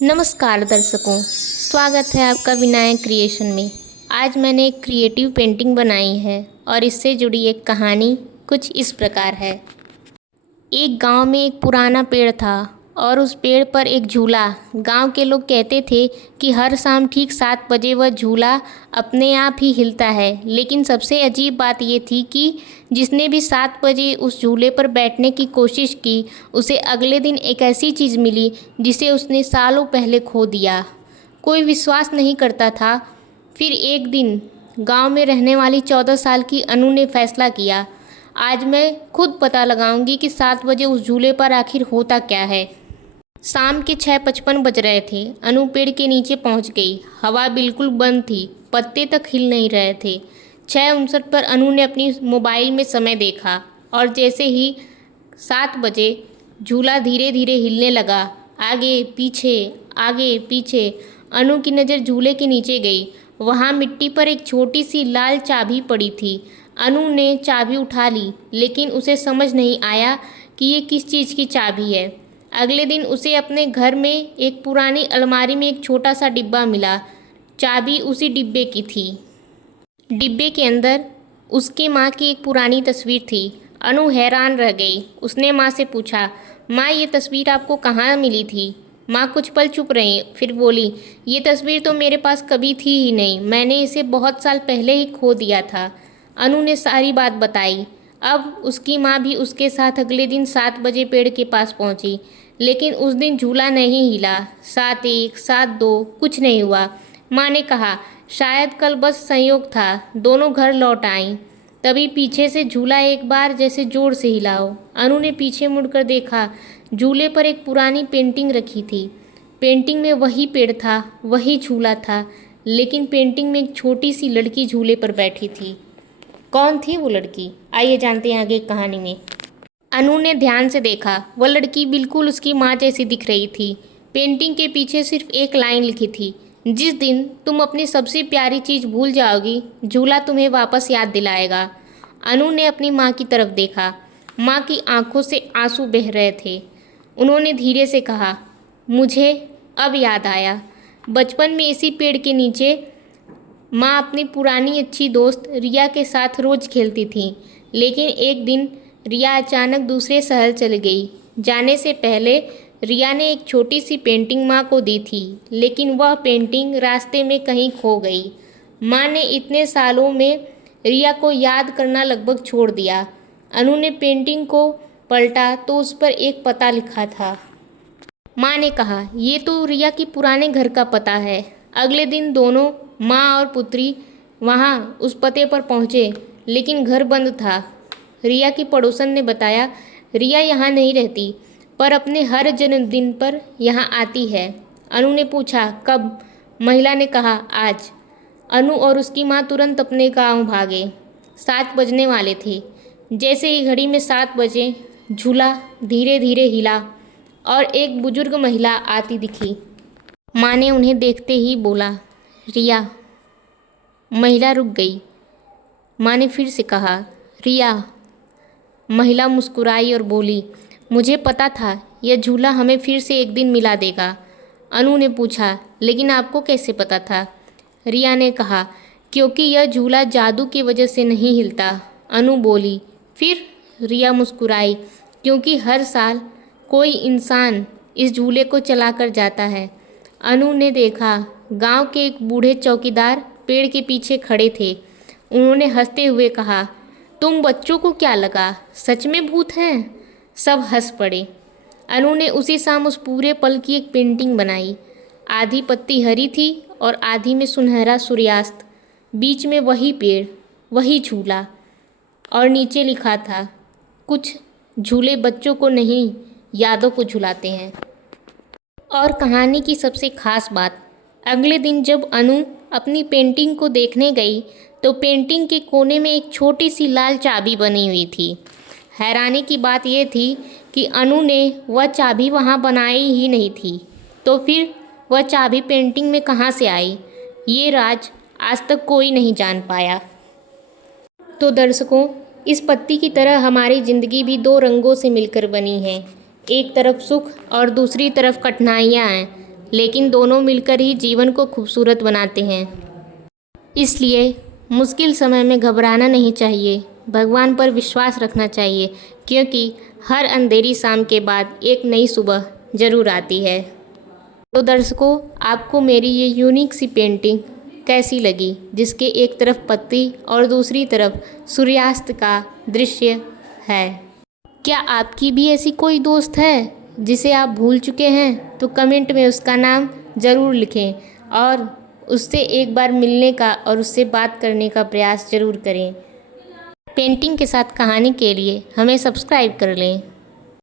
नमस्कार दर्शकों, स्वागत है आपका विनायक क्रिएशन में। आज मैंने एक क्रिएटिव पेंटिंग बनाई है और इससे जुड़ी एक कहानी कुछ इस प्रकार है। एक गांव में एक पुराना पेड़ था और उस पेड़ पर एक झूला। गांव के लोग कहते थे कि हर शाम ठीक 7 बजे वह झूला अपने आप ही हिलता है। लेकिन सबसे अजीब बात यह थी कि जिसने भी 7 बजे उस झूले पर बैठने की कोशिश की, उसे अगले दिन एक ऐसी चीज़ मिली जिसे उसने सालों पहले खो दिया। कोई विश्वास नहीं करता था। फिर एक दिन गांव में रहने वाली 14 साल की अनु ने फैसला किया, आज मैं खुद पता लगाऊंगी कि 7 बजे उस झूले पर आखिर होता क्या है। शाम के 6:55 बज रहे थे। अनु पेड़ के नीचे पहुंच गई। हवा बिल्कुल बंद थी, पत्ते तक हिल नहीं रहे थे। 6:59 पर अनु ने अपनी मोबाइल में समय देखा और जैसे ही 7 बजे झूला धीरे धीरे हिलने लगा, आगे पीछे। अनु की नज़र झूले के नीचे गई। वहाँ मिट्टी पर एक छोटी सी लाल चाबी पड़ी थी। अनु ने चाबी उठा ली, लेकिन उसे समझ नहीं आया कि ये किस चीज़ की चाबी है। अगले दिन उसे अपने घर में एक पुरानी अलमारी में एक छोटा सा डिब्बा मिला। चाबी उसी डिब्बे की थी। डिब्बे के अंदर उसकी माँ की एक पुरानी तस्वीर थी। अनु हैरान रह गई। उसने माँ से पूछा, माँ ये तस्वीर आपको कहाँ मिली थी? माँ कुछ पल चुप रही, फिर बोली, ये तस्वीर तो मेरे पास कभी थी ही नहीं, मैंने इसे बहुत साल पहले ही खो दिया था। अनु ने सारी बात बताई। अब उसकी माँ भी उसके साथ अगले दिन 7 बजे पेड़ के पास पहुँची, लेकिन उस दिन झूला नहीं हिला। 7:01, 7:02 कुछ नहीं हुआ। माँ ने कहा, शायद कल बस संयोग था। दोनों घर लौट आईं। तभी पीछे से झूला एक बार जैसे जोर से हिला हो। अनु ने पीछे मुड़कर देखा। झूले पर एक पुरानी पेंटिंग रखी थी। पेंटिंग में वही पेड़ था, वही झूला था, लेकिन पेंटिंग में एक छोटी सी लड़की झूले पर बैठी थी। कौन थी वो लड़की? आइए जानते हैं आगे कहानी में। अनु ने ध्यान से देखा। वह लड़की बिल्कुल उसकी माँ जैसी दिख रही थी। पेंटिंग के पीछे सिर्फ एक लाइन लिखी थी, जिस दिन तुम अपनी सबसे प्यारी चीज़ भूल जाओगी, झूला तुम्हें वापस याद दिलाएगा। अनु ने अपनी माँ की तरफ देखा। माँ की आंखों से आंसू बह रहे थे। उन्होंने धीरे से कहा, मुझे अब याद आया। बचपन में इसी पेड़ के नीचे माँ अपनी पुरानी अच्छी दोस्त रिया के साथ रोज़ खेलती थी। लेकिन एक दिन रिया अचानक दूसरे शहर चली गई। जाने से पहले रिया ने एक छोटी सी पेंटिंग माँ को दी थी, लेकिन वह पेंटिंग रास्ते में कहीं खो गई। माँ ने इतने सालों में रिया को याद करना लगभग छोड़ दिया। अनु ने पेंटिंग को पलटा तो उस पर एक पता लिखा था। माँ ने कहा, ये तो रिया की पुराने घर का पता है। अगले दिन दोनों माँ और पुत्री वहाँ उस पते पर पहुँचे, लेकिन घर बंद था। रिया की पड़ोसन ने बताया, रिया यहाँ नहीं रहती, पर अपने हर जन्मदिन पर यहाँ आती है। अनु ने पूछा, कब? महिला ने कहा, आज। अनु और उसकी माँ तुरंत अपने गांव भागे। 7 बजने वाले थे। जैसे ही घड़ी में 7 बजे, झूला धीरे धीरे हिला और एक बुजुर्ग महिला आती दिखी। माँ ने उन्हें देखते ही बोला, रिया। महिला रुक गई। माँ ने फिर से कहा, रिया। महिला मुस्कुराई और बोली, मुझे पता था यह झूला हमें फिर से एक दिन मिला देगा। अनु ने पूछा, लेकिन आपको कैसे पता था? रिया ने कहा, क्योंकि यह झूला जादू की वजह से नहीं हिलता। अनु बोली। फिर? रिया मुस्कुराई, क्योंकि हर साल कोई इंसान इस झूले को चला कर जाता है। अनु ने देखा, गांव के एक बूढ़े चौकीदार पेड़ के पीछे खड़े थे। उन्होंने हंसते हुए कहा, तुम बच्चों को क्या लगा, सच में भूत हैं? सब हंस पड़े। अनु ने उसी शाम उस पूरे पल की एक पेंटिंग बनाई। आधी पत्ती हरी थी और आधी में सुनहरा सूर्यास्त। बीच में वही पेड़, वही झूला, और नीचे लिखा था, कुछ झूले बच्चों को नहीं, यादों को झुलाते हैं। और कहानी की सबसे खास बात, अगले दिन जब अनु अपनी पेंटिंग को देखने गई तो पेंटिंग के कोने में एक छोटी सी लाल चाबी बनी हुई थी। हैरानी की बात यह थी कि अनु ने वह चाबी वहाँ बनाई ही नहीं थी, तो फिर वह चाबी पेंटिंग में कहाँ से आई? ये राज आज तक कोई नहीं जान पाया। तो दर्शकों, इस पत्ती की तरह हमारी ज़िंदगी भी 2 रंगों से मिलकर बनी है। एक तरफ सुख और दूसरी तरफ कठिनाइयाँ हैं। लेकिन दोनों मिलकर ही जीवन को खूबसूरत बनाते हैं। इसलिए मुश्किल समय में घबराना नहीं चाहिए, भगवान पर विश्वास रखना चाहिए, क्योंकि हर अंधेरी शाम के बाद एक नई सुबह ज़रूर आती है। तो दर्शकों, आपको मेरी ये यूनिक सी पेंटिंग कैसी लगी, जिसके एक तरफ पत्ती और दूसरी तरफ सूर्यास्त का दृश्य है? क्या आपकी भी ऐसी कोई दोस्त है जिसे आप भूल चुके हैं? तो कमेंट में उसका नाम ज़रूर लिखें और उससे एक बार मिलने का और उससे बात करने का प्रयास ज़रूर करें। पेंटिंग के साथ कहानी के लिए हमें सब्सक्राइब कर लें।